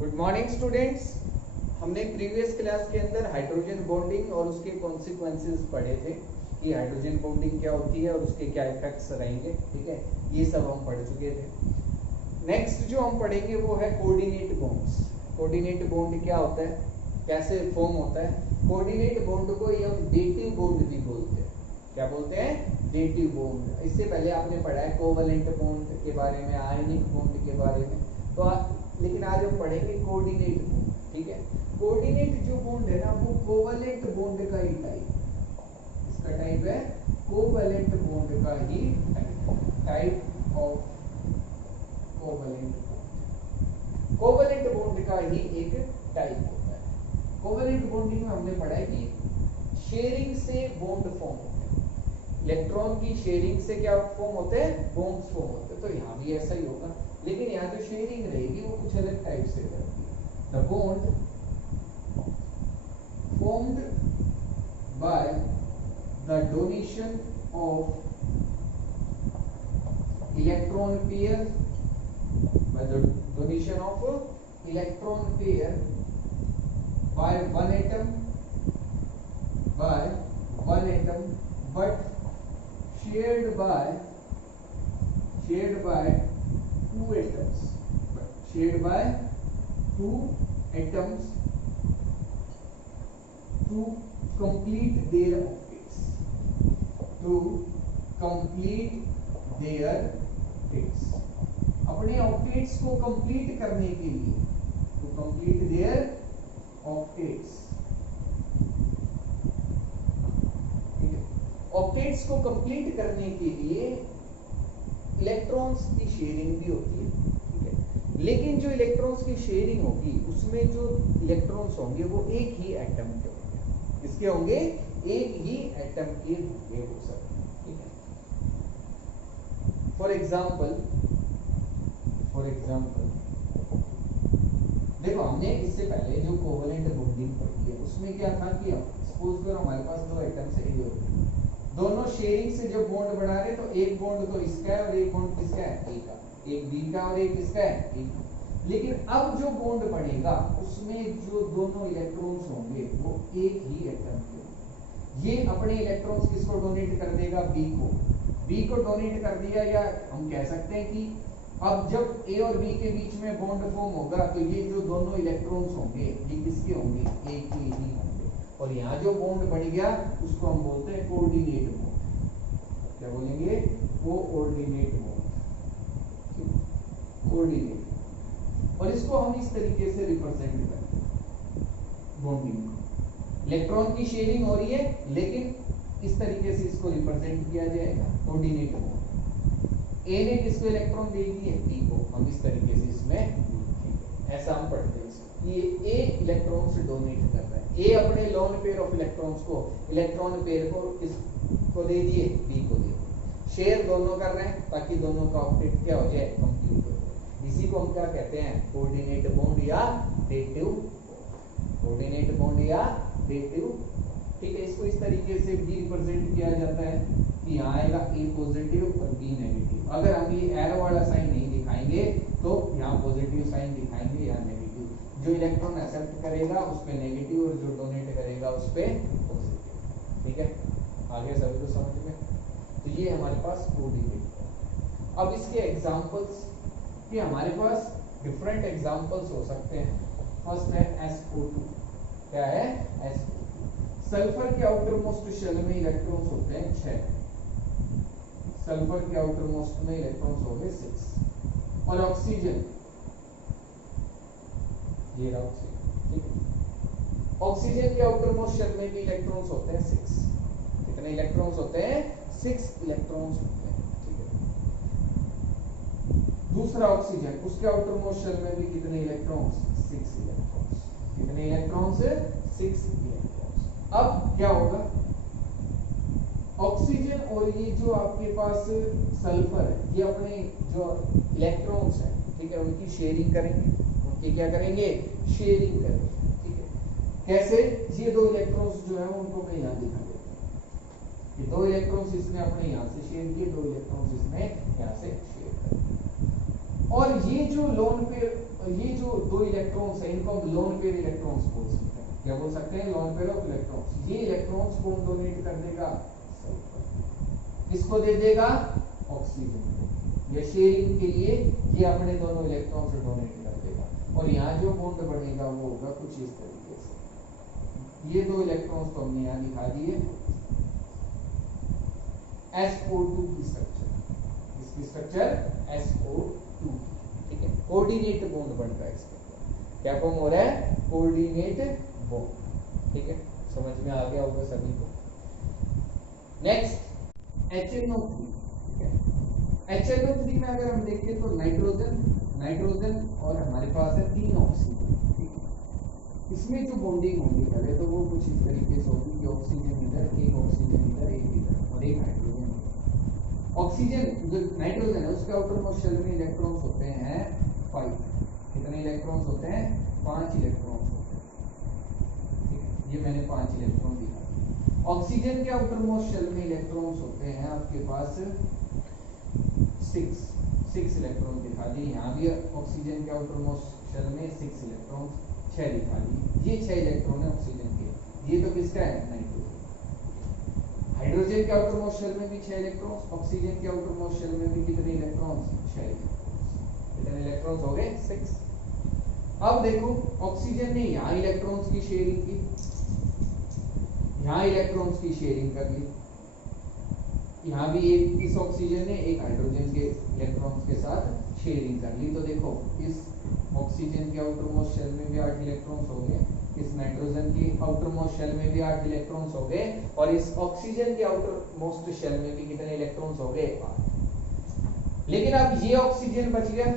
Good morning students. हमने previous class के अंदर हाइड्रोजन बॉन्डिंग और उसके कॉन्सिक्वेंसेस पढ़े थे कि हाइड्रोजन बॉन्डिंग क्या होती है और उसके क्या इफेक्ट्स रहेंगे। ठीक है, ये सब हम पढ़ चुके थे। नेक्स्ट जो हम पढ़ेंगे वो है कोऑर्डिनेट बॉन्ड्स। कोऑर्डिनेट बॉन्ड क्या होता है, कैसे फॉर्म होता है। कोऑर्डिनेट बॉन्ड को ही हम डेटिव बॉन्ड भी बोलते हैं। क्या बोलते हैं? Dative bond. इससे पहले आपने पढ़ा है कोवलेंट बॉन्ड के बारे में, आयनिक बॉन्ड के बारे में। तो लेकिन आज हम पढ़ेंगे कोऑर्डिनेट बॉन्ड। ठीक है, कोऑर्डिनेट जो बॉन्ड है ना वो कोवलेंट बॉन्ड का ही टाइप, इसका टाइप है कोवलेंट बॉन्ड का ही type of covalent bond. Covalent bond का ही एक टाइप होता है। कोवलेंट बॉन्डिंग में हमने पढ़ा है कि शेयरिंग से बॉन्ड फॉर्म होते हैं। इलेक्ट्रॉन की शेयरिंग से क्या फॉर्म होते हैं? बॉन्ड्स फॉर्म होते हैं। तो यहाँ भी ऐसा ही होगा, लेकिन यहाँ जो शेयरिंग रहेगी वो कुछ अलग टाइप से रहती है। The bond formed by the donation of electron pair, by the donation of electron pair by one atom, but shared by two atoms, to complete their optics, अपने ऑक्टेट्स को कंप्लीट करने के लिए, to complete their octets। ठीक है, octets को complete करने के लिए इलेक्ट्रॉन्स की शेयरिंग भी होती है। ठीक है, लेकिन जो इलेक्ट्रॉन्स की शेयरिंग होगी उसमें जो इलेक्ट्रॉन्स होंगे वो एक ही एटम के होंगे। किसके होंगे? एक ही एटम के होंगे वो सब। ठीक है, फॉर एग्जाम्पल देखो, हमने इससे पहले जो कोवलेंट बॉन्डिंग पढ़ी है उसमें क्या था कि सपोज करो हमारे पास दो एटम्स ए और बी, दोनों शेयरिंग से जब बॉन्ड बना रहे तो एक बॉन्ड तो इसका है और एक बॉन्ड किसका है? ए का। एक बी का और एक किसका है? ए का। लेकिन अब जो बॉन्ड बनेगा उसमें जो दोनों इलेक्ट्रॉन्स होंगे वो एक ही एटम के होंगे। ये अपने इलेक्ट्रॉन्स किसको डोनेट कर देगा? बी को डोनेट कर दिया। या हम कह सकते हैं कि अब जब ए और बी के बीच में बॉन्ड फॉर्म होगा तो ये जो दोनों इलेक्ट्रॉन्स होंगे ये किसके होंगे? एक ही होंगे। और यहाँ जो बॉन्ड बन गया उसको हम बोलते हैं कोऑर्डिनेट बॉन्ड। क्या बोलेंगे? Coordinate bond. कोऑर्डिनेट। और इसको हम इस तरीके से रिप्रेजेंट करते हैं बॉन्डिंग को। इलेक्ट्रॉन की शेयरिंग हो रही है लेकिन इस तरीके से इसको रिप्रेजेंट किया जाएगा कोऑर्डिनेट बॉन्ड। ए ने किसको इलेक्ट्रॉन दे दिए? बी को। हम इस तरीके से इसमें ऐसा हम पढ़ते हैं कि ए इलेक्ट्रॉन से डोनेट कर रहा है। ए अपने लोन पेयर ऑफ इलेक्ट्रॉन्स को, इलेक्ट्रॉन पेयर को किसको दे दिए? बी को दे दिए। शेयर दोनों कर रहे हैं ताकि दोनों का ऑक्टेट क्या हो जाए? कंप्लीट हो जाए। इसी को हम क्या कहते हैं? कोऑर्डिनेट बॉन्ड या डेटिव कोऑर्डिनेट बॉन्ड या डेटिव। ठीक है, इसको इस तरीके से भी रिप्रेजेंट किया जाता है कि यहाँ आएगा ए पॉजिटिव और बी नेगेटिव। अगर हम ये एरो वाला साइन नहीं दिखाएंगे तो यहाँ पॉजिटिव साइन दिखाएंगे, यहाँ नेगेटिव। जो इलेक्ट्रॉन एक्सेप्ट करेगा उस पे नेगेटिव और जो डोनेट करेगा उस पे पॉजिटिव। ठीक है, आगे सभी को समझ में। तो ये हमारे पास कोऑर्डिनेट। अब इसके एग्जांपल्स कि हमारे पास डिफरेंट एग्जांपल्स हो सकते हैं। फर्स्ट है SO2। क्या है? SO2। सल्फर के आउटर मोस्ट शेल में इलेक्ट्रॉन्स होते हैं 6। सल्फर के आउटर मोस्ट में इलेक्ट्रॉन्स हो गए 6। और ऑक्सीजन, ये रहा ऑक्सीजन। ठीक है, ऑक्सीजन के आउटर मोस्ट शेल में भी इलेक्ट्रॉन्स होते हैं 6। कितने इलेक्ट्रॉन्स होते हैं? 6 इलेक्ट्रॉन्स होते हैं। ठीक है, दूसरा ऑक्सीजन, उसके आउटर मोस्ट शेल में भी कितने इलेक्ट्रॉन्स? 6 इलेक्ट्रॉन्स। कितने इलेक्ट्रॉन्स? 6 इलेक्ट्रॉन्स। अब क्या होगा? ऑक्सीजन और ये जो आपके पास सल्फर है ये अपने जो इलेक्ट्रॉन्स हैं, ठीक है, उनकी शेयरिंग करेंगे। उनकी क्या करेंगे? शेयरिंग करेंगे। ठीक है, कैसे? ये दो इलेक्ट्रॉन्स जो है उनको मैं यहाँ दिखा देता हूँ कि दो इलेक्ट्रॉन्स इसने अपने यहाँ से शेयर किए, दो इलेक्ट्रॉन्स इसने यहाँ से शेयर कर। और ये जो लोन पेयर, ये जो दो इलेक्ट्रॉन्स हैं इनको हम लोन पेयर इलेक्ट्रॉन्स बोल सकते हैं। क्या बोल सकते हैं? Loan pair of electrons. ये इलेक्ट्रॉन्स कौन डोनेट कर देगा? किसको दे देगा? ऑक्सीजन को। या शेयरिंग के लिए ये अपने दोनों इलेक्ट्रॉन्स डोनेट कर देगा। और यहाँ जो बॉन्ड बनेगा वो होगा कुछ इस तरीके से। ये दो इलेक्ट्रॉन्स तो हमने यहाँ दिखा दिए। SO2 की स्ट्रक्चर, इसकी स्ट्रक्चर SO2, ठीक है। कोऑर्डिनेट बॉन्ड बन रहा है इसके अंदर। क्या फॉर्म हो रहा है? कोऑर्डिनेट बॉन्ड, ठीक है। समझ में आ गया होगा सभी को। नेक्स्ट HNO3, ठीक है। HNO3 में अगर हम देखें तो नाइट्रोजन और हमारे पास है 3 ऑक्सीजन, ठीक है। इसमें जो बॉन्डिंग होगी पहले तो वो कुछ इस तरीके से होगी कि ऑक्सीजन इधर, एक ऑक्सीजन इधर, एक इधर और एक हाइड्रोजन। ऑक्सीजन जो नाइट्रोजन है उसके आउटर मोस्ट शेल में इलेक्ट्रॉन्स होते हैं 5। कितने इलेक्ट्रॉन्स होते हैं? 5 इलेक्ट्रॉन्स होते हैं, ठीक है। ये मैंने 5 इलेक्ट्रॉन दिखा। ऑक्सीजन के आउटर मोस्ट शेल में इलेक्ट्रॉन्स होते हैं आपके पास 6 इलेक्ट्रॉन दिखा दी। यहाँ भी ऑक्सीजन के आउटर मोस्ट शेल में 6 इलेक्ट्रॉन, 6 दिखा दी। ये 6 इलेक्ट्रॉन है ऑक्सीजन के। ये तो किसका है? नाइट्रोजन। हाइड्रोजन के आउटर मोस्ट शेल में भी 6 इलेक्ट्रॉन्स, ऑक्सीजन के आउटर मोस्ट शेल में भी कितने इलेक्ट्रॉन्स? 6 इलेक्ट्रॉन्स। कितने इलेक्ट्रॉन्स हो गए? 6। अब देखो ऑक्सीजन ने यहाँ इलेक्ट्रॉन्स की शेयरिंग की, यहाँ इलेक्ट्रॉन्स की शेयरिंग कर ली, यहाँ भी एक इस ऑक्सीजन ने एक हाइड्रोजन के इलेक्ट्रॉन्स के साथ शेयरिंग कर ली। तो देखो इस ऑक्सीजन के आउटर मोस्ट शेल में भी 8 इलेक्ट्रॉन्स हो गए, इस नाइट्रोजन के आउटर मोस्ट शेल में भी 8 इलेक्ट्रॉन्स हो गए और इस ऑक्सीजन के आउटर मोस्ट शेल में भी कितने इलेक्ट्रॉन्स हो गए? 8। लेकिन अब ये ऑक्सीजन बच गया।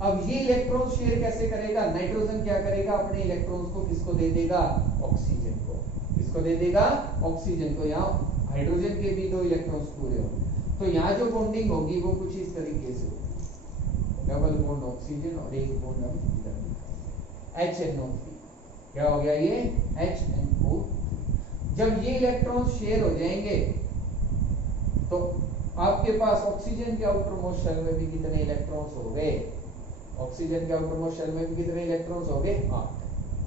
अब ये इलेक्ट्रॉन शेयर कैसे करेगा? नाइट्रोजन क्या करेगा? अपने इलेक्ट्रॉन्स को किसको दे देगा? ऑक्सीजन को। किसको दे देगा? ऑक्सीजन को। यहाँ हाइड्रोजन के भी 2 इलेक्ट्रॉन्स पूरे होंगे। तो यहाँ जो बॉन्डिंग होगी वो कुछ इस तरीके से होगी, डबल बॉन्ड ऑक्सीजन और एक बॉन्ड हम इधर HNO3। क्या हो गया ये? HNO। जब ये इलेक्ट्रॉन शेयर हो जाएंगे तो आपके पास ऑक्सीजन के आउटर मोस्ट शेल में भी कितने इलेक्ट्रॉन्स हो गए? ऑक्सीजन के आउटर मोस्ट शेल में भी कितने इलेक्ट्रॉन्स हो गए? 8,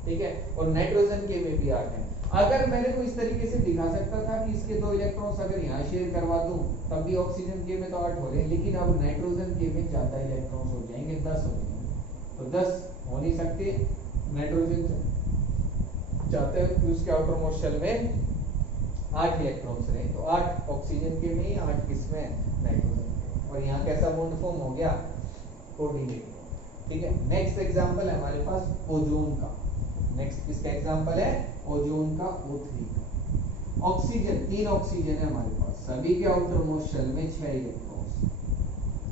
ठीक है। और नाइट्रोजन के में भी 8 है। अगर मैंने को इस तरीके से दिखा सकता था कि इसके 2 इलेक्ट्रॉन्स अगर यहाँ शेयर करवा दूं तब भी ऑक्सीजन के में तो 8 हो रहे हैं, लेकिन अब नाइट्रोजन के में ज्यादा इलेक्ट्रॉन्स हो जाएंगे, 10 हो जाएंगे। तो 10 हो नहीं सकते। नाइट्रोजन चाहते हैं कि उसके आउटर मोस्ट शेल में 8 इलेक्ट्रॉन्स रहे, तो 8 ऑक्सीजन के में, 8 किसमें? नाइट्रोजन के। और यहाँ कैसा बॉन्ड फॉर्म हो गया? कोऑर्डिनेट, ठीक है। नेक्स्ट एग्जांपल है हमारे पास ओजोन का। नेक्स्ट किसका एग्जांपल है? ओजोन का, O3 का। ऑक्सीजन, 3 ऑक्सीजन है हमारे पास, सभी के आउटर मोस्ट शेल में 6 इलेक्ट्रॉन्स।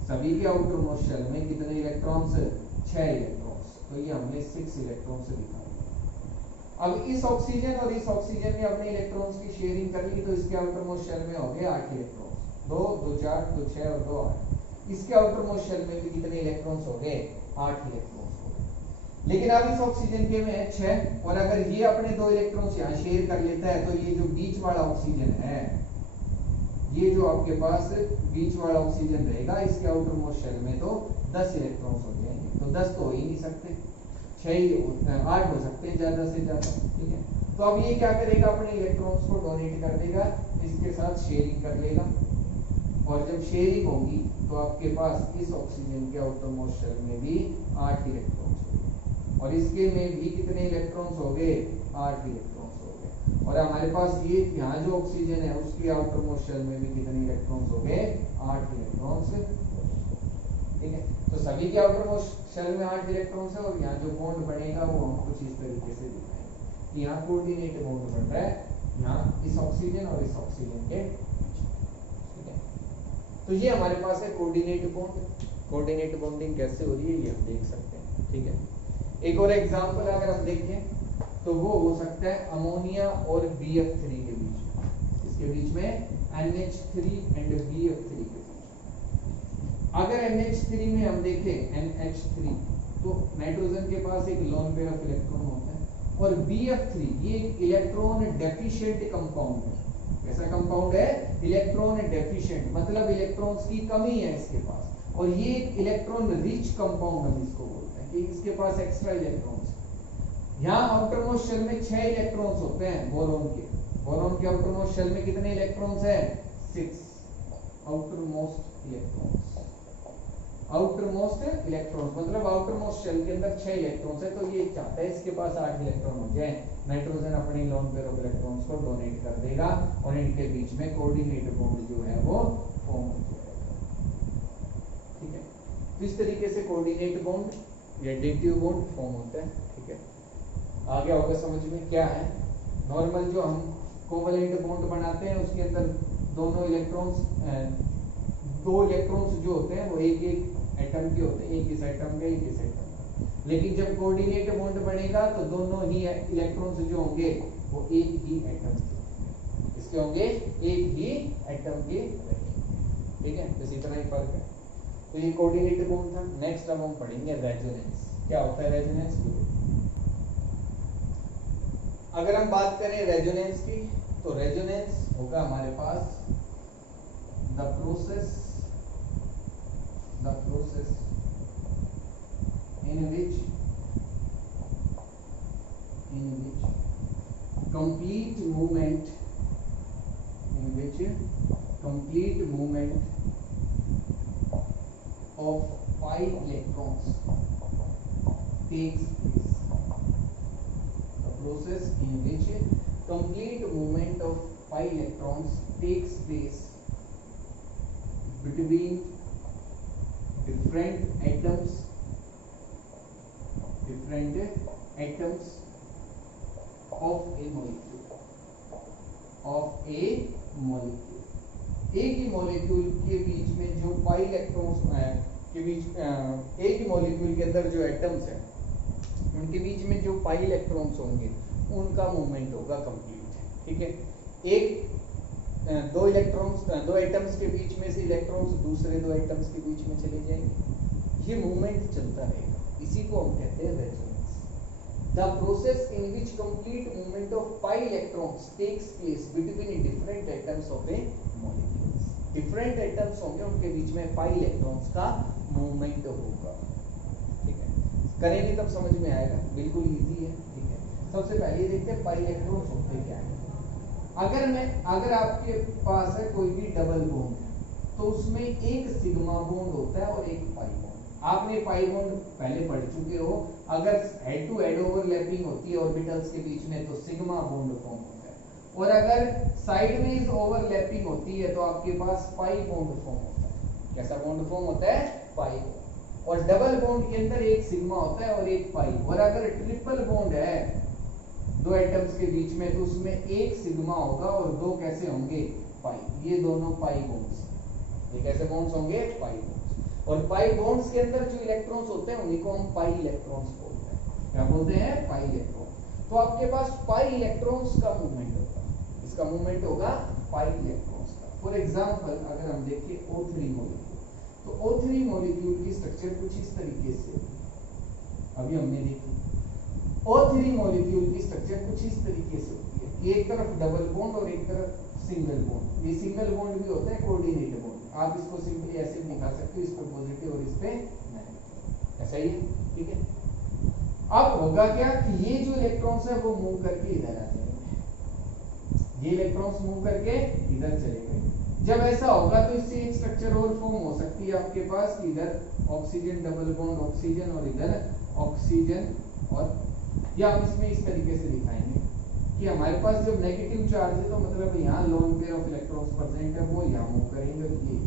सभी के आउटर मोस्ट शेल में कितने इलेक्ट्रॉन्स? 6 इलेक्ट्रॉन्स। तो ये हमने 6 इलेक्ट्रॉन से दिखा दिया। अब इस ऑक्सीजन और इस ऑक्सीजन ने अपने इलेक्ट्रॉन्स की शेयरिंग कर ली, तो इसके आउटर मोस्ट शेल में हो गए 8 इलेक्ट्रॉन्स। 2 2 4 2 6 और 2 8। इसके आउटर मोस्ट शेल में भी कितने इलेक्ट्रॉन्स हो गए? 8 इलेक्ट्रॉन्स हो गए। लेकिन अब इस ऑक्सीजन के में है 6, और अगर ये अपने 2 इलेक्ट्रॉन्स यहाँ शेयर कर लेता है तो ये जो बीच वाला ऑक्सीजन है, ये जो आपके पास बीच वाला ऑक्सीजन रहेगा, इसके आउटर मोस्ट शेल में तो 10 इलेक्ट्रॉन्स हो जाएंगे। तो 10 तो हो ही नहीं सकते, 6 ही 8 हो सकते हैं ज्यादा से ज्यादा, ठीक है। तो अब ये क्या करेगा? अपने इलेक्ट्रॉन्स को डोनेट कर देगा, इसके साथ शेयरिंग कर लेगा, और जब शेयरिंग होगी तो आपके पास इस ऑक्सीजन के आउटर मोस्ट शेल में भी 8 इलेक्ट्रॉन्स हो गए, और इसके में भी कितने इलेक्ट्रॉन्स हो गए? 8 इलेक्ट्रॉन्स हो गए। और हमारे पास ये यहाँ जो ऑक्सीजन है उसके आउटर मोस्ट शेल में भी कितने इलेक्ट्रॉन्स हो गए? 8 इलेक्ट्रॉन्स, ठीक है। तो सभी के आउटर मोस्ट शेल में 8 इलेक्ट्रॉन्स है, और यहाँ जो बॉन्ड बनेगा वो हम कुछ इस तरीके से दिखाएंगे कि यहाँ कोऑर्डिनेट बॉन्ड बन रहा है, यहाँ इस ऑक्सीजन और इस ऑक्सीजन के, ठीक है। तो ये हमारे पास है कोऑर्डिनेट बॉन्ड। कोऑर्डिनेट बॉन्डिंग कैसे हो रही है ये हम देख सकते हैं, ठीक है। एक और एग्जांपल अगर हम देखें तो वो हो सकता है अमोनिया और BF3 के बीच में, इसके बीच में NH3 एंड BF3 के बीच। अगर NH3 में हम देखें NH3 तो नाइट्रोजन के पास एक लोन पेयर ऑफ इलेक्ट्रॉन होता है, और BF3 ये एक इलेक्ट्रॉन डेफिशिएंट कंपाउंड है। कैसा कंपाउंड है? इलेक्ट्रॉन डेफिशिएंट, मतलब इलेक्ट्रॉन्स की कमी है इसके पास। और ये एक इलेक्ट्रॉन रिच कंपाउंड हम इसको बोलते हैं कि इसके पास एक्स्ट्रा इलेक्ट्रॉन्स। यहाँ आउटर मोस्ट शेल में 6 इलेक्ट्रॉन्स होते हैं बोरॉन के। बोरॉन के आउटर मोस्ट शेल में कितने इलेक्ट्रॉन्स हैं? 6 outer most electrons. Outer most electrons मतलब आउटर मोस्ट शेल के अंदर 6 इलेक्ट्रॉन्स है, तो ये चाहता है इसके पास 8 इलेक्ट्रॉन हो जाए। नाइट्रोजन अपने लोन पेयर ऑफ इलेक्ट्रॉन्स को डोनेट कर देगा और इनके बीच में कोऑर्डिनेट बॉन्ड जो है वो फॉर्म हो जाएगा। ठीक है, तो इस तरीके से कोऑर्डिनेट बॉन्ड या डेटिव बॉन्ड फॉर्म होता है। ठीक है, आगे होगा समझ में क्या है। नॉर्मल जो हम कोवलेंट बॉन्ड बनाते हैं उसके अंदर दोनों इलेक्ट्रॉन्स दो इलेक्ट्रॉन्स जो होते हैं वो एक एक एटम के होते हैं, एक इस एटम के एक इस एटम का। लेकिन जब कोऑर्डिनेट बॉन्ड बनेगा तो दोनों ही इलेक्ट्रॉन्स जो होंगे वो एक ही एटम के, इसके होंगे एक ही एटम के रहेंगे। ठीक है, बस इतना ही फर्क है। तो ये कोऑर्डिनेट बॉन्ड था। नेक्स्ट अब हम पढ़ेंगे रेजोनेंस। क्या होता है रेजोनेंस? अगर हम बात करें रेजोनेंस की तो रेजोनेंस होगा हमारे पास the process in which complete movement of pi electrons takes place. The process in which complete movement of pi electrons takes place between different atoms of a molecule। एक ही molecule के बीच में जो pi electrons के बीच एक ही molecule के अंदर जो atoms हैं उनके बीच में जो पाई इलेक्ट्रॉन्स होंगे उनका मूवमेंट होगा कंप्लीट। ठीक है, एक दो एटम्स के बीच में से इलेक्ट्रॉन्स दूसरे दो एटम्स के बीच में चले जाएंगे, ये मूवमेंट चलता रहेगा, इसी को हम कहते हैं resonance. The process in which complete movement of pi electrons takes place between different atoms of a molecules. Different atoms होंगे उनके बीच में पाई इलेक्ट्रॉन्स का मूवमेंट होगा। ठीक है, करेंगे तब समझ में आएगा, बिल्कुल इजी है। ठीक है, सबसे पहले देखते हैं पाई इलेक्ट्रॉन्स होते क्या है। अगर आपके पास है कोई भी डबल बॉन्ड तो उसमें एक सिग्मा बॉन्ड होता है और एक पाई बॉन्ड। आपने पाई बॉन्ड पहले पढ़ चुके हो। अगर हेड टू हेड ओवरलैपिंग होती है ऑर्बिटल्स के बीच में तो सिग्मा बॉन्ड फॉर्म होता है, और अगर साइडवेज ओवरलैपिंग होती है तो आपके पास पाई बॉन्ड फॉर्म होता है। कैसा बॉन्ड फॉर्म होता है? Pi bond. और डबल बॉन्ड के अंदर एक सिग्मा होता है और एक पाई। और अगर ट्रिपल बॉन्ड है दो एटम्स के बीच में तो उसमें एक सिग्मा होगा और दो कैसे होंगे? पाई। ये दोनों पाई बॉन्ड्स, ये कैसे बॉन्ड्स होंगे? Pi bonds. और पाई बॉन्ड्स के अंदर जो इलेक्ट्रॉन्स होते हैं उन्हीं को हम पाई इलेक्ट्रॉन्स बोलते हैं। क्या बोलते हैं? Pi electron. तो आपके पास पाई इलेक्ट्रॉन्स का मूवमेंट होगा, इसका मूवमेंट होगा पाई इलेक्ट्रॉन्स का। फॉर एग्जांपल अगर हम देखें O3 मॉलिक्यूल, तो O3 मॉलिक्यूल की स्ट्रक्चर कुछ इस तरीके से अभी हमने देखी। O3 मॉलिक्यूल की स्ट्रक्चर कुछ इस तरीके से होती है, एक तरफ डबल बॉन्ड और एक तरफ सिंगल बॉन्ड। ये सिंगल बॉन्ड भी होता है कोऑर्डिनेट बॉन्ड। आप इसको सिंपली ऐसे भी दिखा सकते हो, इस पे पॉजिटिव और इस पे नेगेटिव, ऐसा ही है। ठीक है, अब होगा क्या कि ये जो इलेक्ट्रॉन्स है वो मूव करके इधर आ जाएंगे, ये इलेक्ट्रॉन्स मूव करके इधर चले गए। जब ऐसा होगा तो इससे एक स्ट्रक्चर और फॉर्म हो सकती है आपके पास, इधर ऑक्सीजन डबल बॉन्ड ऑक्सीजन और इधर ऑक्सीजन, और या हम इसमें इस तरीके से दिखाएंगे कि हमारे पास जब नेगेटिव चार्ज है तो मतलब यहाँ loan pair of electrons present है, वो यहाँ मूव करेंगे और ये।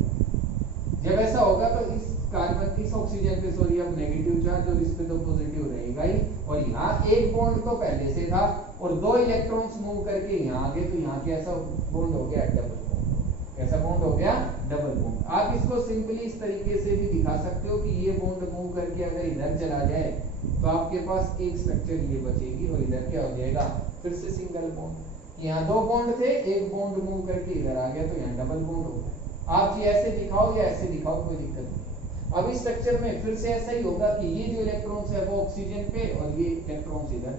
जब ऐसा होगा तो इस कार्बन इस ऑक्सीजन पे सॉरी अब नेगेटिव चार्ज और इस पे तो पॉजिटिव रहेगा ही, और यहाँ एक बॉन्ड तो पहले से था और दो इलेक्ट्रॉन्स मूव करके यहाँ आ गए, तो यहाँ कैसा बॉन्ड हो गया? Double bond. कैसा बॉन्ड हो गया? Double bond. आप इसको सिंपली इस तरीके से भी दिखा सकते हो कि ये बॉन्ड मूव करके अगर इधर चला जाए तो आपके पास एक स्ट्रक्चर ये बचेगी और इधर क्या हो जाएगा? फिर से सिंगल बॉन्ड। यहाँ दो बॉन्ड थे, एक बॉन्ड मूव करके इधर आ गया तो यहाँ डबल बॉन्ड हो गया। आप ये ऐसे दिखाओ या ऐसे दिखाओ, कोई दिक्कत नहीं। अब इस स्ट्रक्चर में फिर से ऐसा ही होगा कि ये जो इलेक्ट्रॉन्स है वो ऑक्सीजन पे और ये इलेक्ट्रॉन्स इधर।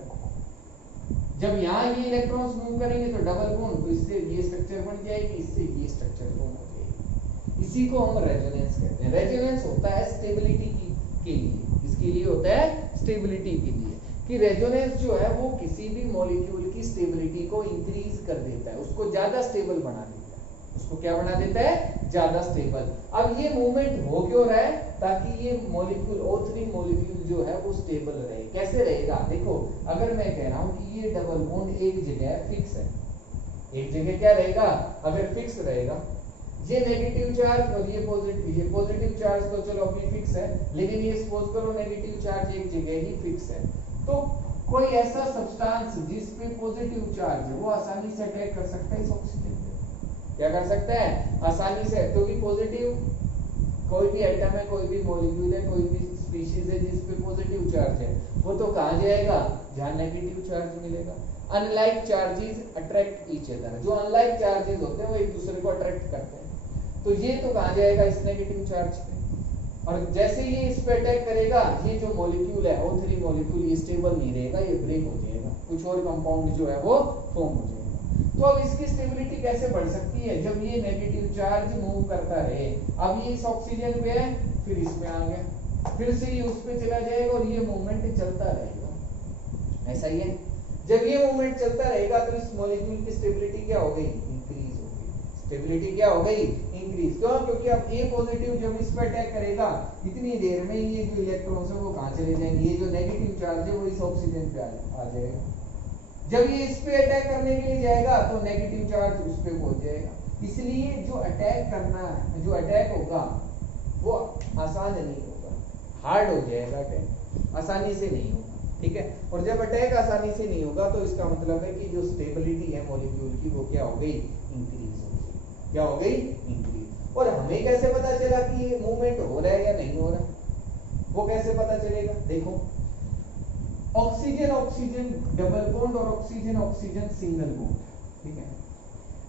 जब यहाँ ये इलेक्ट्रॉन्स मूव करेंगे तो डबल बॉन्ड, तो इससे ये स्ट्रक्चर बन जाएगी, इससे ये स्ट्रक्चर फॉर्म हो जाएगी। इसी को हम रेजोनेंस कहते हैं। रेजोनेंस होता है स्टेबिलिटी के लिए, इसके लिए होता है स्टेबिलिटी के लिए, कि रेजोनेंस जो है वो किसी भी मॉलिक्यूल की स्टेबिलिटी को इंक्रीज कर देता है, उसको ज्यादा स्टेबल बना देता है। उसको क्या बना देता है? ज्यादा स्टेबल। अब ये मूवमेंट हो क्यों रहा है? ताकि ये मॉलिक्यूल O3 मॉलिक्यूल जो है वो स्टेबल रहे। कैसे रहेगा? देखो, अगर मैं कह रहा हूं कि ये डबल बॉन्ड एक जगह फिक्स है, एक जगह क्या रहेगा? अगर फिक्स रहेगा, ये नेगेटिव चार्ज और ये पॉजिटिव चार्ज तो चलो अभी फिक्स है, लेकिन ये सपोज करो नेगेटिव चार्ज एक जगह ही फिक्स है, तो कोई ऐसा सब्सटेंस जिस पे पॉजिटिव चार्ज है वो आसानी से अटैक कर सकता है इस ऑक्सीजन पे। क्या कर सकता है? आसानी से, क्योंकि पॉजिटिव कोई भी एटम है, कोई भी मॉलिक्यूल है, कोई भी स्पीशीज है जिस पे पॉजिटिव चार्ज है, वो तो कहां जाएगा? जहां नेगेटिव चार्ज मिलेगा। Unlike charges attract each other, जो अनलाइक चार्जेस होते हैं वो एक दूसरे को अट्रैक्ट करते हैं, तो ये तो कहां जाएगा? इस नेगेटिव चार्ज पे। और जैसे ये इस पे अटैक करेगा, ये जो मॉलिक्यूल है O3 मॉलिक्यूल, ये स्टेबल नहीं रहेगा, ये ब्रेक हो जाएगा, कुछ और कंपाउंड जो है वो फॉर्म हो जाएगा। तो अब इसकी स्टेबिलिटी कैसे बढ़ सकती है? जब ये नेगेटिव चार्ज मूव करता रहे, अब ये इस ऑक्सीजन पे है, फिर इसमें आ गया, फिर से ये उस पे चला जाएगा और ये मूवमेंट चलता रहेगा। ऐसा ही है, जब ये मूवमेंट चलता रहेगा तो इस मॉलिक्यूल की स्टेबिलिटी क्या हो गई? इंक्रीज हो गई। स्टेबिलिटी क्या हो गई? इंक्रीज। क्यों? क्योंकि अब A पॉजिटिव जब इस पे अटैक करेगा, इतनी देर में ये जो इलेक्ट्रॉन्स है वो कहां चले जाएंगे? ये जो नेगेटिव चार्ज है वो इस ऑक्सीजन पे आ जाएगा। जब ये इस पे अटैक करने के लिए जाएगा तो नेगेटिव चार्ज उस पे पहुंच जाएगा। इसलिए जो अटैक करना है, जो अटैक होगा वो आसान नहीं होगा, हार्ड हो जाएगा अटैक, आसानी से नहीं होगा। ठीक है, और जब अटैक आसानी से नहीं होगा तो इसका मतलब है कि जो स्टेबिलिटी है मॉलिक्यूल की वो क्या हो गई? इंक्रीज हो गई। क्या हो गई? इंक्रीज। और हमें कैसे पता चला कि ये मूवमेंट हो रहा है या नहीं हो रहा? वो कैसे पता चलेगा? देखो, ऑक्सीजन ऑक्सीजन डबल बॉन्ड और ऑक्सीजन ऑक्सीजन सिंगल बॉन्ड, ठीक है।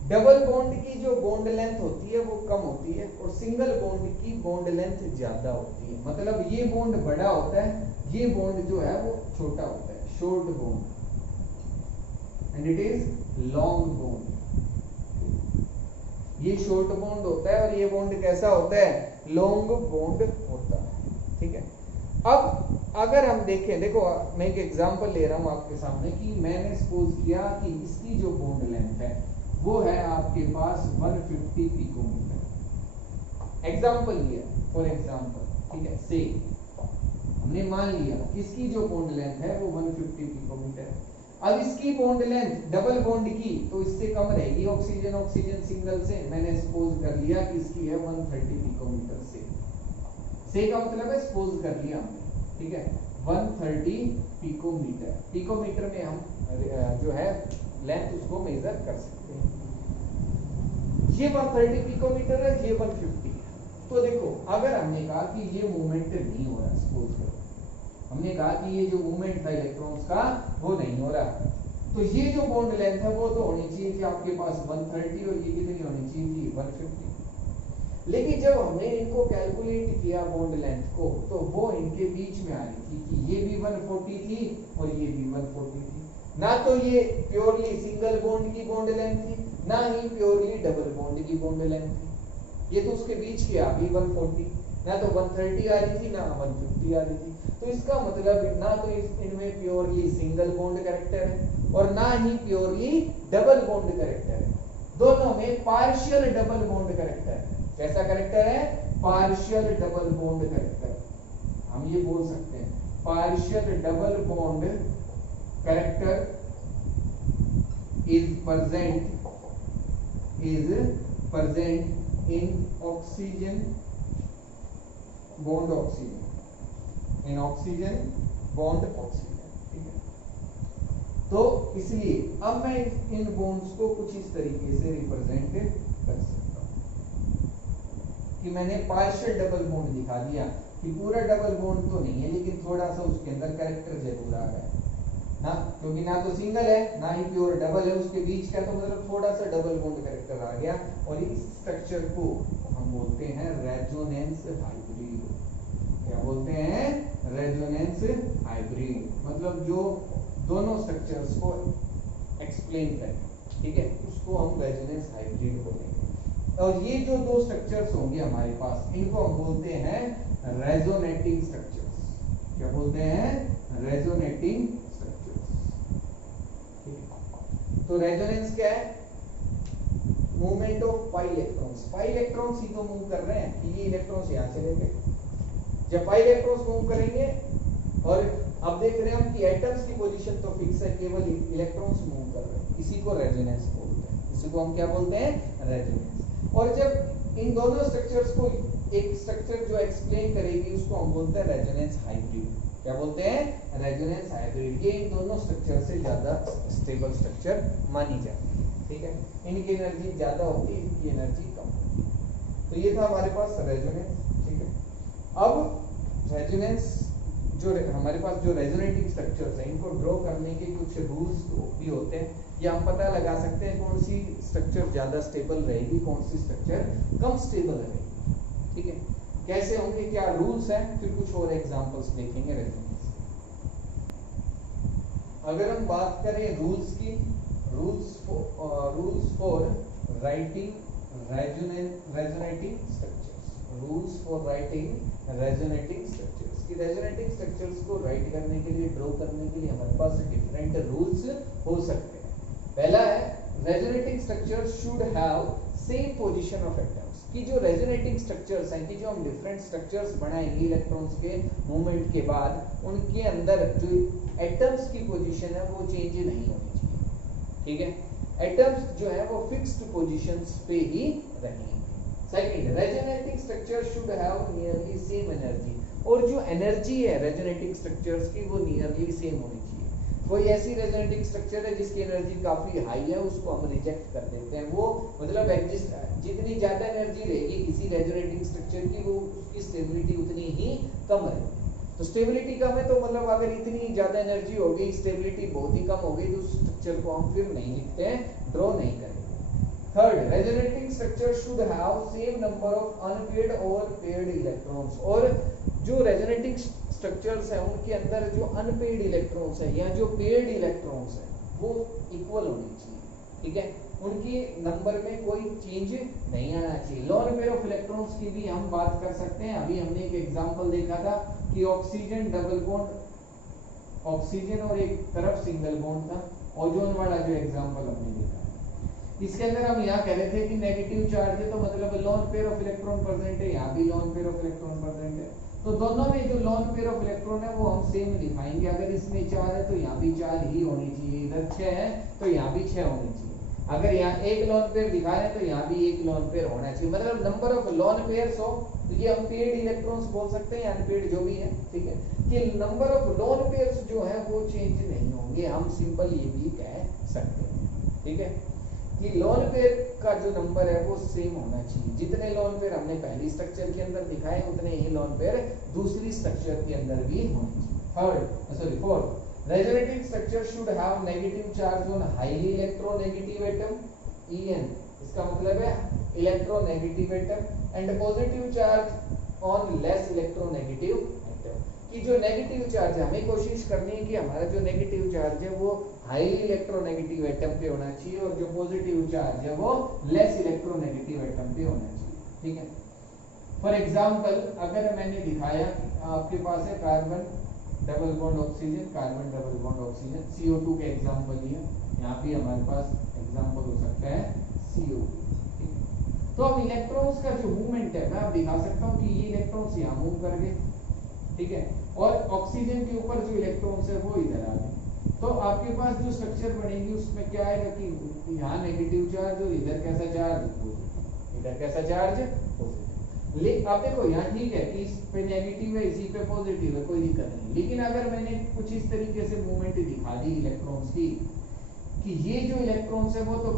डबल बॉन्ड की जो बॉन्ड लेंथ होती है वो कम होती है और सिंगल बॉन्ड की बॉन्ड लेंथ ज्यादा होती है। मतलब ये बॉन्ड बड़ा होता है, ये बॉन्ड जो है वो छोटा होता है, short bond, and it is long bond. ये शॉर्ट बॉन्ड होता है और ये बॉन्ड कैसा होता है? लॉन्ग बॉन्ड होता है। ठीक है, अब अगर हम देखें, देखो मैं एक एग्जांपल ले रहा हूं आपके सामने कि मैंने सपोज किया कि इसकी जो बॉन्ड लेंथ है वो है आपके पास 150 पिकोमीटर। एग्जांपल लिया फॉर एग्जांपल, ठीक है, से हमने मान लिया इसकी जो बॉन्ड लेंथ है वो 150 पिकोमीटर है। अब इसकी बॉन्ड लेंथ डबल बॉन्ड की तो इससे कम रहेगी, ऑक्सीजन ऑक्सीजन सिंगल से मैंने सपोज कर लिया कि इसकी है 130 पिकोमीटर से का मतलब है सपोज कर लिया हमने, ठीक है, 130 पिकोमीटर। पिकोमीटर में हम जो है लेंथ उसको मेजर कर सकते हैं। ये 130 पिकोमीटर है, ये 150 है। तो देखो, अगर हमने कहा कि ये मूवमेंट नहीं हो रहा, सपोज करो हमने कहा कि ये जो मूवमेंट था इलेक्ट्रॉन्स का वो नहीं हो रहा, तो ये जो बॉन्ड लेंथ है वो तो होनी चाहिए थी आपके पास 130 और ये कितनी होनी चाहिए थी? 150। लेकिन जब हमने इनको कैलकुलेट किया बॉन्ड लेंथ को, तो वो इनके बीच में आ रही थी कि ये भी 140 थी और ये भी 140 थी। ना तो ये प्योरली सिंगल बॉन्ड की बॉन्ड लेंथ थी, ना ही प्योरली डबल बॉन्ड की बॉन्ड लेंथ थी। ये तो उसके बीच की आ गई 140, ना तो 130 आ रही थी ना 150 आ रही थी। तो इसका मतलब ना तो इनमें प्योरली सिंगल बॉन्ड कैरेक्टर है और ना ही प्योरली डबल बॉन्ड कैरेक्टर है, दोनों में पार्शियल डबल बॉन्ड कैरेक्टर है। कैसा कैरेक्टर है? Partial double bond character. हम ये बोल सकते हैं partial double bond character is present in oxygen bond oxygen, in oxygen bond oxygen, ठीक है। तो इसलिए अब मैं इन बॉन्ड्स को कुछ इस तरीके से रिप्रेजेंट कर सकता हूं कि मैंने पार्शियल डबल बॉन्ड दिखा दिया कि पूरा डबल बॉन्ड तो नहीं है लेकिन थोड़ा सा उसके अंदर कैरेक्टर जरूर आ रहा है ना, क्योंकि ना तो सिंगल है ना ही प्योर डबल है, उसके बीच का तो मतलब थोड़ा सा डबल बॉन्ड कैरेक्टर आ गया। और इस स्ट्रक्चर को हम बोलते हैं रेजोनेंस हाइब्रिड। क्या बोलते हैं? रेजोनेंस हाइब्रिड, मतलब जो दोनों स्ट्रक्चर्स को एक्सप्लेन करें, ठीक है, उसको हम रेजोनेंस हाइब्रिड बोलेंगे। और ये जो दो स्ट्रक्चर्स होंगे हमारे पास, इनको हम बोलते हैं रेजोनेटिंग स्ट्रक्चर्स। क्या बोलते हैं? Resonating structures. तो रेजोनेंस क्या है? Movement of pi electrons. Pi electrons ही तो मूव कर रहे हैं कि ये इलेक्ट्रॉन्स यहां चले गए। जब पाई इलेक्ट्रॉन्स मूव करेंगे, और अब देख रहे हैं हम कि एटम्स की पोजीशन तो फिक्स है, केवल इलेक्ट्रॉन्स मूव कर रहे हैं, इसी को रेजोनेंस बोलते हैं। इसी को हम क्या बोलते हैं? रेजोनेंस। और जब इन दोनों स्ट्रक्चर्स को एक स्ट्रक्चर जो एक्सप्लेन करेगी उसको हम बोलते हैं रेजोनेंस हाइब्रिड। क्या बोलते हैं? Resonance hybrid. ये इन दोनों स्ट्रक्चर से ज्यादा स्टेबल स्ट्रक्चर मानी जाती है। ठीक है, इनकी एनर्जी ज्यादा होती है, इनकी एनर्जी कम होती है। तो ये था हमारे पास रेजोनेंस। ठीक है, अब रेजोनेंस जो हमारे पास जो रेजोनेटिंग स्ट्रक्चर्स हैं, इनको ड्रॉ करने के कुछ रूल्स भी होते हैं, या हम पता लगा सकते हैं कौन सी स्ट्रक्चर ज्यादा स्टेबल रहेगी, कौन सी स्ट्रक्चर कम स्टेबल रहेगी। ठीक है, कैसे होंगे, क्या रूल्स हैं, फिर कुछ और एग्जांपल्स देखेंगे रेजोनेंस। अगर हम बात करें रूल्स की, rules for writing resonating structures, rules for writing resonating structures. कि रेजोनेटिंग स्ट्रक्चर्स को राइट करने के लिए, ड्रॉ करने के लिए हमारे पास डिफरेंट रूल्स हो सकते हैं। पहला है, resonating structures should have same position of atoms. कि जो रेजोनेटिंग स्ट्रक्चर्स हैं, कि जो हम डिफरेंट स्ट्रक्चर्स बनाएंगे इलेक्ट्रॉन्स के मूवमेंट के बाद, उनके अंदर जो एटम्स की पोजीशन है वो चेंज नहीं होनी चाहिए। ठीक है, एटम्स जो है वो फिक्स्ड पोजीशंस पे ही रहेंगे। Second, resonating structure should have nearly same energy. और जो एनर्जी है रेजोनेटिंग स्ट्रक्चर्स की वो नियरली सेम होनी चाहिए। कोई ऐसी रेजोनेटिंग स्ट्रक्चर है जिसकी एनर्जी काफी हाई है, उसको हम रिजेक्ट कर देते हैं। वो मतलब जितनी ज्यादा एनर्जी रहेगी किसी रेजोनेटिंग स्ट्रक्चर की, वो उसकी स्टेबिलिटी उतनी ही कम रहेगी। तो स्टेबिलिटी कम है तो मतलब अगर इतनी ज्यादा एनर्जी हो गई, स्टेबिलिटी बहुत ही कम हो गई, तो उस स्ट्रक्चर को हम फिर नहीं लिखते हैं, ड्रॉ नहीं करेंगे। Third, resonating structure should have same number of unpaired और पेयर्ड इलेक्ट्रॉन्स। और जो रेजोनेटिंग स्ट्रक्चर्स हैं उनके अंदर जो अनपेयर्ड इलेक्ट्रॉन्स हैं या जो पेयर्ड इलेक्ट्रॉन्स हैं वो इक्वल होने चाहिए। ठीक है, उनकी नंबर में कोई चेंज नहीं आना चाहिए। लोन पेयर ऑफ इलेक्ट्रॉन्स की भी हम बात कर सकते हैं। अभी हमने एक एग्जांपल देखा था कि ऑक्सीजन डबल बॉन्ड, ऑक्सीजन और एक तरफ सिंगल बॉन्ड था, ओजोन वाला जो एग्जांपल हमने देखा। इसके अंदर हम यहाँ कह रहे थे कि नेगेटिव चार्ज है तो मतलब loan pair of electron present है, यहाँ भी loan pair of electron present है। तो दोनों में जो लोन पेयर ऑफ इलेक्ट्रॉन है वो हम सेम दिखाएंगे। अगर इसमें 4 है तो यहाँ भी 4 ही होनी चाहिए, इधर 6 है तो यहाँ भी 6 होनी चाहिए। अगर यहाँ एक लोन पेयर दिखा रहे हैं तो यहाँ भी एक लोन पेयर होना चाहिए। मतलब नंबर ऑफ लोन पेयर्स हो तो ये हम पेयर्ड इलेक्ट्रॉन्स बोल सकते हैं, अनपेयर्ड जो भी है। ठीक है, कि नंबर ऑफ लोन पेयर्स जो है वो चेंज नहीं होंगे, हम सिंपल ये भी कह सकते हैं। ठीक है, कि लोन पेयर का जो नंबर है वो सेम होना चाहिए। जितने लोन पेयर हमने पहली स्ट्रक्चर के अंदर दिखाए उतने ही लोन पेयर दूसरी स्ट्रक्चर के अंदर भी होने चाहिए। Fourth, resonating structure should have negative charge on highly electronegative atom, En। इसका मतलब है electronegative atom, and positive charge on less electronegative atom. कि जो नेगेटिव चार्ज है, हमें कोशिश करनी है कि हमारा जो नेगेटिव चार्ज है वो हाईली इलेक्ट्रोनेगेटिव एटम पे होना चाहिए, और जो पॉजिटिव चार्ज है वो लेस इलेक्ट्रोनेगेटिव एटम पे होना चाहिए। ठीक है, फॉर एग्जांपल अगर मैंने दिखाया आपके पास है carbon double bond oxygen, carbon double bond oxygen, CO2 के एग्जांपल लिया, यहाँ भी हमारे पास एग्जांपल हो सकता है CO2। तो अब इलेक्ट्रॉन्स का जो मूवमेंट है मैं आप दिखा सकता हूँ कि ये इलेक्ट्रॉन्स यहाँ मूव कर गए। ठीक है, और ऑक्सीजन के ऊपर जो इलेक्ट्रॉन्स है वो इधर आ गए। तो आपके पास जो स्ट्रक्चर बनेगी उसमें क्या आएगा कि यहाँ नेगेटिव चार्ज और इधर कैसा चार्ज, इधर कैसा चार्ज, पॉजिटिव। लेकिन आप देखो यहाँ ठीक है कि इस पे नेगेटिव है, इसी पे पॉजिटिव है, कोई दिक्कत नहीं। लेकिन अगर मैंने कुछ इस तरीके से मूवमेंट दिखा दी इलेक्ट्रॉन्स की कि ये जो इलेक्ट्रॉन्स है वो तो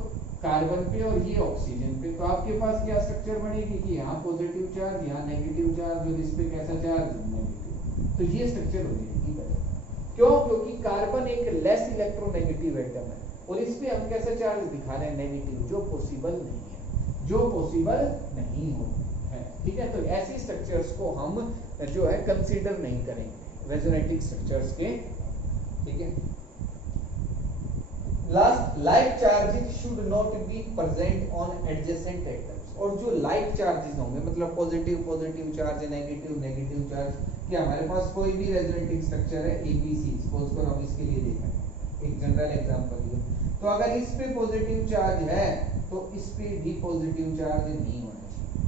कार्बन पे और ये ऑक्सीजन पे, तो आपके पास क्या स्ट्रक्चर बनेगी कि यहाँ पॉजिटिव चार्ज, यहाँ नेगेटिव चार्ज और इस पे कैसा चार्ज, नेगेटिव। तो ये स्ट्रक्चर हो जाएगी। क्यों? क्योंकि कार्बन एक लेस इलेक्ट्रोनेगेटिव एटम है और इस पे हम कैसा चार्ज दिखा रहे हैं, नेगेटिव, जो पॉसिबल नहीं है, जो पॉसिबल नहीं हो है। ठीक है, तो ऐसी स्ट्रक्चर्स को हम जो है कंसीडर नहीं करेंगे रेजोनेटिंग स्ट्रक्चर्स के। ठीक है, last, like charges should not be present on adjacent atoms. और जो लाइक चार्जेस होंगे, मतलब positive positive charge, negative negative charge, कि हमारे पास कोई भी रेजोनेटिंग स्ट्रक्चर है ABC, सपोज करो हम इसके लिए देखें, एक जनरल एग्जांपल लिए, तो अगर इस पे पॉजिटिव चार्ज है तो इस पे भी पॉजिटिव चार्ज नहीं होना चाहिए।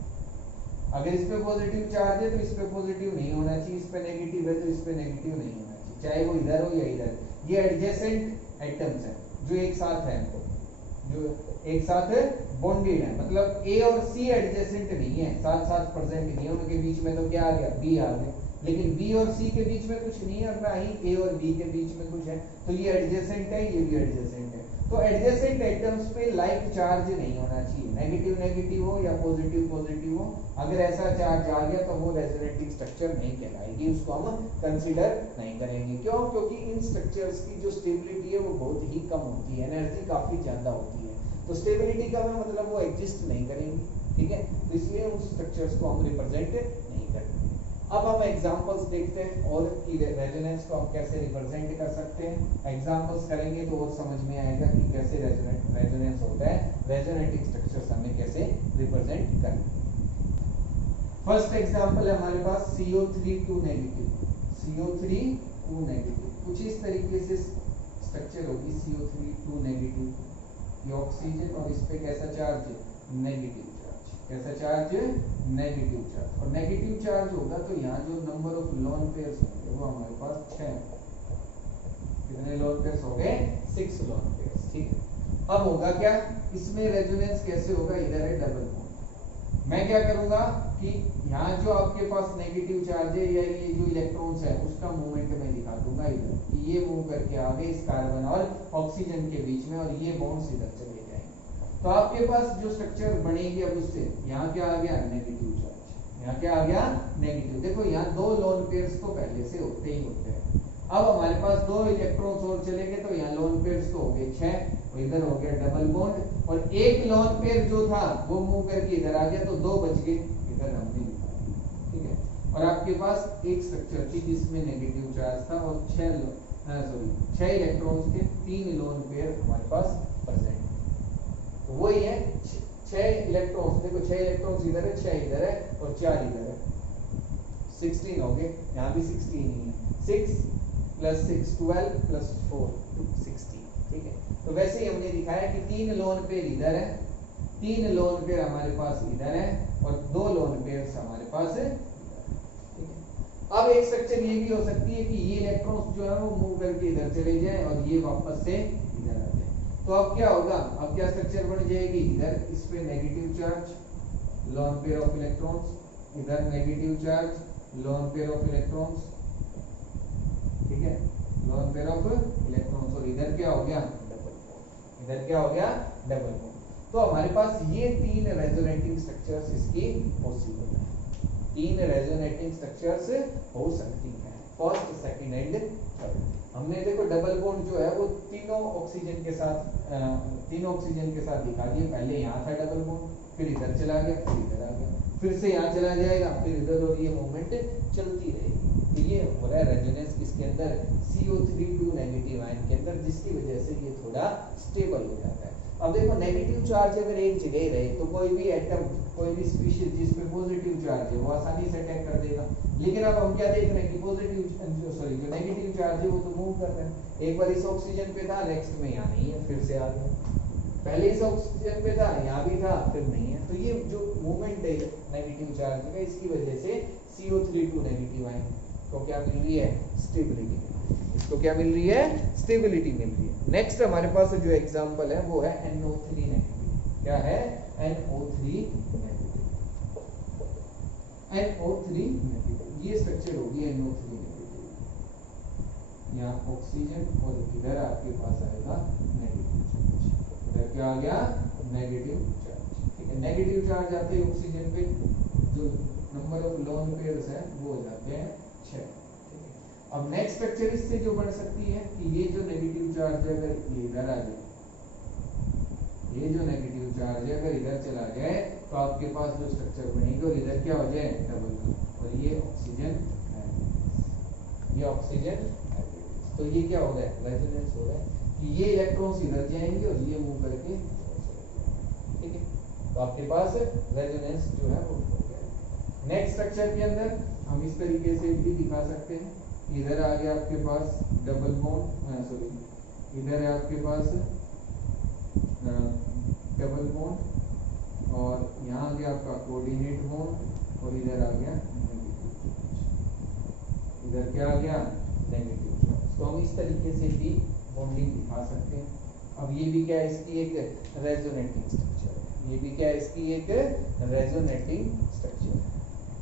अगर इस पे पॉजिटिव चार्ज है तो इस पे पॉजिटिव नहीं होना चाहिए, इस पे नेगेटिव है तो इस पे नेगेटिव नहीं होना चाहिए, चाहे वो इधर हो या इधर। ये एडजेसेंट एटम्स हैं जो एक साथ हैं, जो एक साथ बॉन्डेड है, मतलब A और C एडजेसेंट नहीं है, साथ साथ प्रेजेंट नहीं है, उनके बीच में तो क्या आ गया, B आ गया, लेकिन B और C के बीच में कुछ नहीं है और ना ही A और B के बीच में कुछ है, तो ये एडजेसेंट है, ये भी एडजेसेंट है। तो एडजेसेंट एटम्स पे लाइक चार्ज नहीं होना चाहिए, नेगेटिव नेगेटिव हो या पॉजिटिव पॉजिटिव हो, अगर ऐसा चार्ज आ गया तो वो रेजोनेटिंग स्ट्रक्चर नहीं कहलाएगी, उसको हम कंसीडर नहीं करेंगे। क्यों? क्योंकि इन स्ट्रक्चर्स की जो स्टेबिलिटी है वो बहुत ही कम होती है, एनर्जी काफी ज्यादा होती है, तो स्टेबिलिटी का मतलब वो एग्जिस्ट नहीं करेंगी, ठीक है, तो इसलिए उस स्ट्रक्चर्स को हम रिप्रेजेंट नहीं करते। अब हम एग्जांपल्स देखते हैं और कि रेजोनेंस को हम कैसे रिप्रेजेंट कर सकते हैं। एग्जांपल्स करेंगे तो और समझ में आएगा कि कैसे रेजोनेंस होता है, रेजोनेटिंग स्ट्रक्चर्स हमें कैसे रिप्रेजेंट करना है। फर्स्ट एग्जांपल है हमारे पास CO3 2 नेगेटिव, CO3 2 नेगेटिव, कुछ इस तरीके से स्ट्रक्चर होगी CO3 2 नेगेटिव, ये ऑक्सीजन और इस पे कैसा चार्ज, नेगेटिव चार्ज, कैसा चार्ज, नेगेटिव चार्ज, और नेगेटिव चार्ज होगा तो यहाँ जो नंबर ऑफ लोन पेयर्स होंगे वो हमारे पास 6, कितने लोन पेयर्स हो गए, 6 लोन पेयर्स, ठीक है। अब होगा क्या, इसमें रेजोनेंस कैसे होगा, इधर है डबल बॉन्ड, मैं क्या करूंगा कि यहाँ जो आपके पास नेगेटिव चार्ज है या ये जो इलेक्ट्रॉन्स है उसका मूवमेंट मैं दिखा दूंगा इधर, कि ये मूव करके आगे इस कार्बन और ऑक्सीजन के बीच में, और ये बॉन्ड्स इधर चले जाएंगे, तो आपके पास जो स्ट्रक्चर बनेगी अब उससे यहाँ क्या आ गया, नेगेटिव चार्ज, यहाँ क्या आ गया, नेगेटिव। देखो यहाँ 2 लोन पेयर्स तो पहले से होते ही होते हैं, अब हमारे पास 2 इलेक्ट्रॉन्स और चले गए तो यहाँ लोन पेयर्स तो हो गए 6, और इधर हो गया डबल बॉन्ड, और एक लोन पेयर जो था वो मूव करके इधर आ गया तो 2 बच गए, इधर हमने लिखा, ठीक है। और आपके पास एक स्ट्रक्चर थी जिसमें नेगेटिव चार्ज था और 6 इलेक्ट्रॉन्स थे, 3 लोन पेयर हमारे पास प्रेजेंट, तो वही है 6 इलेक्ट्रॉन्स, देखो 6 इलेक्ट्रॉन्स इधर है, 6 इधर है और 4 इधर है, 16 हो गए, यहाँ भी 16 ही है, 6 + 6 12 + 4 16, ठीक है। तो वैसे ही हमने दिखाया कि 3 लोन पेयर इधर है, 3 लोन पेयर हमारे पास इधर है और 2 लोन पेयर्स हमारे पास है, ठीक है। अब एक स्ट्रक्चर ये भी हो सकती है कि ये इलेक्ट्रॉन्स जो है वो मूव करके इधर चले जाएं और ये वापस से इधर आ जाए, तो अब क्या होगा, अब क्या स्ट्रक्चर बन जाएगी, इधर इस पे negative charge, lone pair of electrons, इधर negative charge, lone pair of electrons, ठीक है, लोन पेयर ऑफ इलेक्ट्रॉन्स, और इधर क्या हो गया, डबल बॉन्ड, इधर क्या हो गया, डबल बॉन्ड। तो हमारे पास ये 3 रेजोनेटिंग स्ट्रक्चर्स इसकी पॉसिबल है, 3 रेजोनेटिंग स्ट्रक्चर्स हो सकती हैं, फर्स्ट, सेकंड एंड थर्ड। हमने देखो डबल बॉन्ड जो है वो तीनों ऑक्सीजन के साथ दिखा दिए, पहले यहाँ था डबल बॉन्ड, फिर इधर चला गया, फिर इधर आ गया, फिर से यहाँ चला जाएगा, फिर इधर, और ये मूवमेंट चलती रहेगी। तो ये हो रहा है रेजोनेंस किसके अंदर, CO3 2 नेगेटिव आयन के अंदर, जिसकी वजह से ये थोड़ा स्टेबल हो जाता है। अब देखो नेगेटिव चार्ज अगर एक जगह रहे तो कोई भी एटम, कोई भी स्पीशीज जिस पे पॉजिटिव चार्ज है वो आसानी से अटैक कर देगा, लेकिन अब हम क्या देख रहे हैं कि जो नेगेटिव चार्ज है वो तो मूव कर रहे हैं, एक बार इस ऑक्सीजन पे था, नेक्स्ट में यहाँ नहीं है, फिर से आ गया, पहले इस ऑक्सीजन पे था, यहाँ भी था, फिर नहीं है, तो ये जो मूवमेंट है नेगेटिव चार्ज का, इसकी वजह से CO3 2 नेगेटिव आयन को क्या मिल रही है, स्टेबिलिटी, इसको क्या मिल रही है, स्टेबिलिटी मिल रही है। नेक्स्ट हमारे पास जो एग्जांपल है वो है NO3 नेगेटिव, क्या है, NO3 नेगेटिव, NO3 नेगेटिव, ये स्ट्रक्चर होगी NO3 नेगेटिव, यहाँ ऑक्सीजन और इधर आपके पास आएगा नेगेटिव चार्ज, इधर क्या आ गया, नेगेटिव चार्ज, ठीक है। नेगेटिव चार्ज आते हैं ऑक्सीजन पे, जो नंबर ऑफ लोन पेयर्स है वो हो जाते हैं 6, ठीक है। अब नेक्स्ट स्ट्रक्चर इससे जो बन सकती है कि ये जो नेगेटिव चार्ज है अगर ये इधर आ जाए, ये जो नेगेटिव चार्ज है अगर इधर चला जाए तो आपके पास जो स्ट्रक्चर बनेगी और इधर क्या हो जाए, डबल, और ये ऑक्सीजन, ये ऑक्सीजन, तो ये क्या हो रहा है, रेजोनेंस हो रहा है कि ये इलेक्ट्रॉन्स इधर जाएंगे और ये मूव करके, ठीक है। तो आपके पास रेजोनेंस जो है वो हो गया। नेक्स्ट स्ट्रक्चर के अंदर हम इस तरीके से भी दिखा सकते हैं, इधर आ गया आपके पास डबल बॉन्ड, सॉरी इधर है आपके पास डबल बॉन्ड और यहाँ आ गया आपका कोऑर्डिनेट बॉन्ड और इधर आ गया नेगेटिव चार्ज, इधर क्या आ गया नेगेटिव चार्ज। तो हम इस तरीके से भी बॉन्डिंग दिखा सकते हैं। अब ये भी क्या है, इसकी एक रेजोनेटिंग स्ट्रक्चर है, ये भी क्या है, इसकी एक रेजोनेटिंग स्ट्रक्चर है।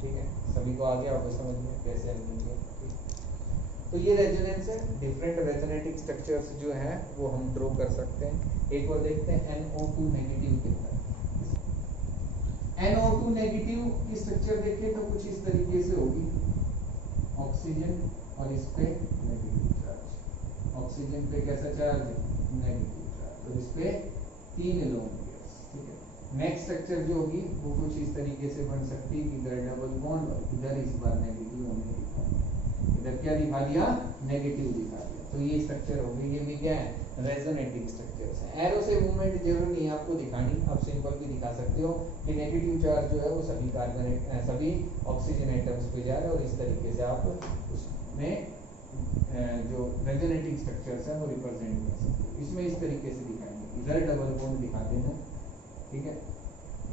ठीक है, सभी को आ गया आपको समझ में कैसे लिखेंगे। तो ये रेजोनेंस है, डिफरेंट रेजोनेटिंग स्ट्रक्चर्स जो है वो हम ड्रॉ कर सकते हैं। एक और देखते हैं NO2 नेगेटिव के अंदर। NO2 नेगेटिव की स्ट्रक्चर देखें तो कुछ इस तरीके से होगी, ऑक्सीजन और इस पे नेगेटिव चार्ज, ऑक्सीजन पे कैसा चार्ज नेगेटिव चार्ज और इस पे 3 लोन पेयर्स। ठीक है, नेक्स्ट स्ट्रक्चर जो होगी वो कुछ इस तरीके से बन सकती है, इधर डबल बॉन्ड और इधर इस बार नेगेटिव हमने दिखा दिया, इधर क्या दिखा दिया नेगेटिव दिखा दिया। तो ये स्ट्रक्चर हो गई, ये भी क्या है रेजोनेटिंग स्ट्रक्चर्स है। एरो से मूवमेंट जरूर नहीं है आपको दिखानी, आप सिंपल भी दिखा सकते हो कि नेगेटिव चार्ज जो है वो सभी कार्बन सभी ऑक्सीजन एटम्स पे जा रहा है और इस तरीके से आप उसमें जो रेजोनेटिंग स्ट्रक्चर्स है वो रिप्रेजेंट कर सकते हो। इसमें इस तरीके से दिखाएंगे, इधर डबल बॉन्ड दिखा देना, ठीक है,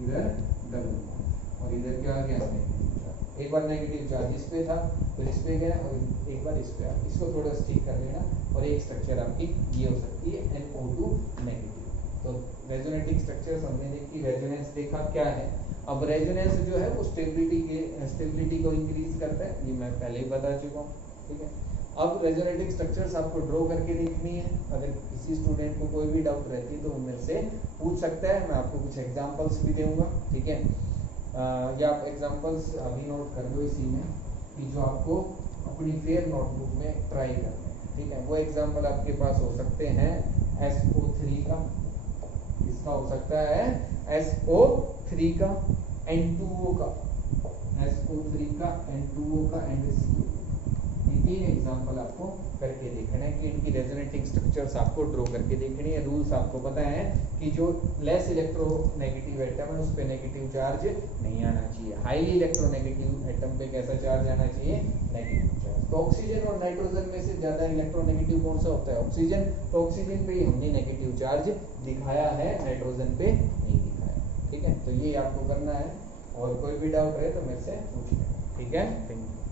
इधर डबल बॉन्ड और इधर क्या आ गया नेगेटिव चार्ज। एक बार नेगेटिव चार्ज इस पे था फिर इस पे गया और एक बार इस पे आ, इसको थोड़ा ठीक कर लेना और एक स्ट्रक्चर आपकी ये हो सकती है NO2 नेगेटिव। तो रेजोनेटिंग स्ट्रक्चर्स हमने देखी, रेजोनेंस देखा क्या है। अब रेजोनेंस जो है वो स्टेबिलिटी को इंक्रीज करता है, ये मैं पहले ही बता चुका हूँ। ठीक है, अब रेजोनेटिंग स्ट्रक्चर्स आपको ड्रॉ करके देखनी है। अगर किसी स्टूडेंट को कोई भी डाउट रहती है तो उनमें से पूछ सकता है, मैं आपको कुछ एग्जांपल्स भी दूंगा। ठीक है, या आप एग्जांपल्स अभी नोट कर लो इसी में कि जो आपको अपनी फेयर नोटबुक में ट्राई करना है। ठीक है, वो एग्जांपल आपके पास हो सकते हैं SO3 का, इसका हो सकता है SO3 का, N2O का, SO3 का, N2O का एंड CO। ये 3 एग्जांपल आपको करके देखना है कि इनकी रेजोनेटिंग स्ट्रक्चर्स आपको ड्रॉ करके देखनी है। रूल्स आपको पता है कि जो लेस इलेक्ट्रोनेगेटिव एटम है उस पे नेगेटिव चार्ज नहीं आना चाहिए, हाईली इलेक्ट्रोनेगेटिव एटम पे कैसा चार्ज आना चाहिए नेगेटिव चार्ज। तो ऑक्सीजन और नाइट्रोजन में से ज्यादा इलेक्ट्रोनेगेटिव कौन सा होता है ऑक्सीजन, तो ऑक्सीजन पे ही हमने नेगेटिव चार्ज दिखाया है, नाइट्रोजन पे नहीं दिखाया। ठीक है, तो ये आपको करना है और कोई भी डाउट रहे तो मेरे से पूछ लेना। ठीक है, थैंक यू।